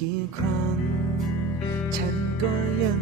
กี่ครั้ง ฉันก็ยัง